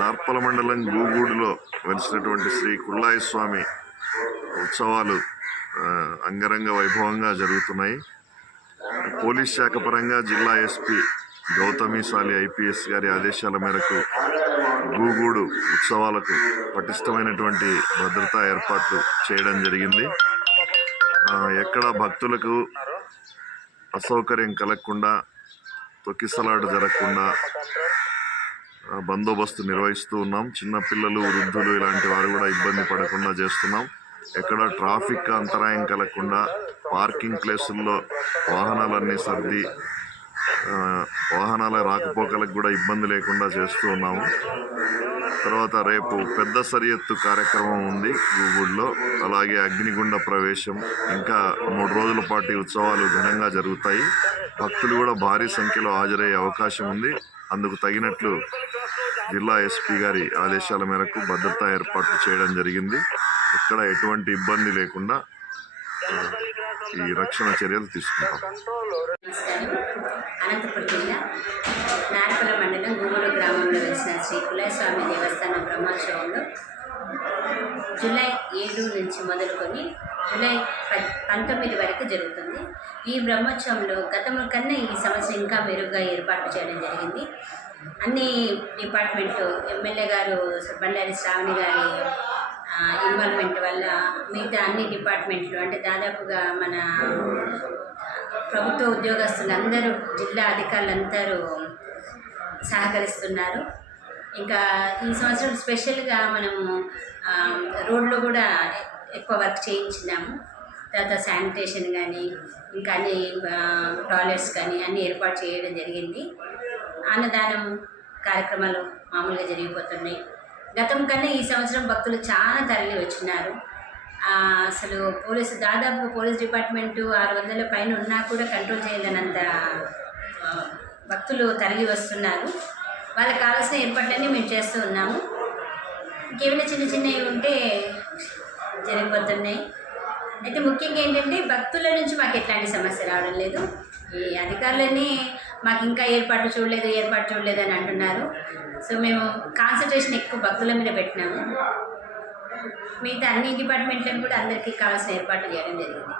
నార్పల మండలం గూగూడులో వెలిసినటువంటి శ్రీ కుళ్ళాయి స్వామి ఉత్సవాలు అంగరంగ వైభవంగా జరుగుతున్నాయి. పోలీస్ శాఖ పరంగా జిల్లా ఎస్పీ గౌతమిసాలి ఐపీఎస్ గారి ఆదేశాల మేరకు గూగూడు ఉత్సవాలకు పటిష్టమైనటువంటి భద్రతా ఏర్పాట్లు చేయడం జరిగింది. ఎక్కడ భక్తులకు అసౌకర్యం కలగకుండా, తొక్కిసలాట జరగకుండా బందోబస్తు నిర్వహిస్తూ ఉన్నాం. చిన్నపిల్లలు, వృద్ధులు ఇలాంటి వారు కూడా ఇబ్బంది పడకుండా చేస్తున్నాం. ఎక్కడ ట్రాఫిక్ అంతరాయం కలగకుండా పార్కింగ్ ప్లేసుల్లో వాహనాలన్నీ సర్ది వాహనాల రాకపోకలకు కూడా ఇబ్బంది లేకుండా చేస్తూ ఉన్నాము. తర్వాత రేపు పెద్ద సరియత్తు కార్యక్రమం ఉంది గూగూడులో. అలాగే అగ్నిగుండ ప్రవేశం, ఇంకా 3 రోజుల పాటు ఉత్సవాలు ఘనంగా జరుగుతాయి. భక్తులు కూడా భారీ సంఖ్యలో హాజరయ్యే అవకాశం ఉంది. అందుకు తగినట్లు జిల్లా ఎస్పీ గారి ఆదేశాల మేరకు భద్రతా ఏర్పాట్లు చేయడం జరిగింది. ఎక్కడ ఎటువంటి ఇబ్బంది లేకుండా ఈ రక్షణ చర్యలు తీసుకుంటాం. అనంతపురం జిల్లా నార్పల మండలం గూగూడు గ్రామంలో వెలిసిన శ్రీ కుళ్ళాయి స్వామి దేవస్థానం బ్రహ్మోత్సవంలో జూలై 7 నుంచి మొదలుకొని జూలై 19 వరకు జరుగుతుంది. ఈ బ్రహ్మోత్సవంలో గతంలో కన్నా ఈ సంవత్సరం ఇంకా మెరుగ్గా ఏర్పాటు చేయడం జరిగింది. అన్ని డిపార్ట్మెంట్ ఎమ్మెల్యే గారు బండారి శ్రావణి గారి ఇన్వాల్వ్మెంట్ వల్ల మిగతా అన్ని డిపార్ట్మెంట్లు అంటే దాదాపుగా మన ప్రభుత్వ ఉద్యోగస్తులు అందరూ, జిల్లా అధికారులందరూ సహకరిస్తున్నారు. ఇంకా ఈ సంవత్సరం స్పెషల్గా మనము రోడ్లో కూడా ఎక్కువ వర్క్ చేయించినాము. తర్వాత శానిటేషన్ కానీ, ఇంకా అన్ని టాయిలెట్స్ కానీ అన్నీ ఏర్పాటు చేయడం జరిగింది. అన్నదానం కార్యక్రమాలు మామూలుగా జరిగిపోతున్నాయి. గతం కన్నా ఈ సంవత్సరం భక్తులు చాలా తరలి వచ్చినారు. అసలు దాదాపు పోలీస్ డిపార్ట్మెంటు 600 పైన ఉన్నా కూడా కంట్రోల్ చేయలేనంత భక్తులు తరలి వస్తున్నారు. వాళ్ళకి కావాల్సిన ఏర్పాట్లన్నీ మేము చేస్తూ ఉన్నాము. ఇంకేమైనా చిన్నవి ఉంటే జరిగిపోతున్నాయి. అయితే ముఖ్యంగా ఏంటంటే భక్తుల నుంచి మాకు ఎట్లాంటి సమస్య రావడం లేదు. ఈ అధికారులన్నీ మాకు ఇంకా ఏర్పాటు చూడలేదు అని అంటున్నారు. సో మేము కాన్సన్ట్రేషన్ ఎక్కువ భక్తుల మీద పెట్టినాము. మిగతా అన్ని డిపార్ట్మెంట్లను కూడా అందరికీ కావాల్సిన ఏర్పాట్లు చేయడం జరిగింది.